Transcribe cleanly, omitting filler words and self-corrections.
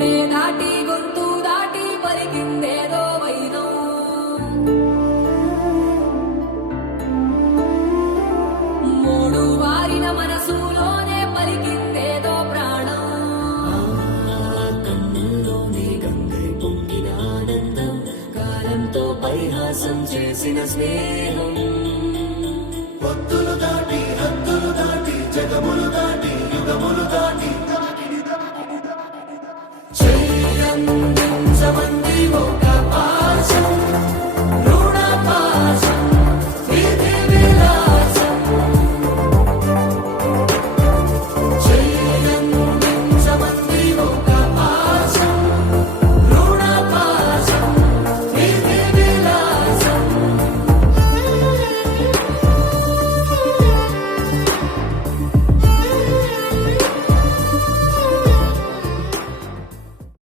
గుండె దాటి గొంతు దాటి పలికిందేదో వైనం. మూడు వారిన మనసులోనే పలికిందేదో ప్రాణం. కన్నుల్లోనే గంగై పొంగిన ఆనందం, కాలంతో పరిహాసం చేసిన స్నేహం.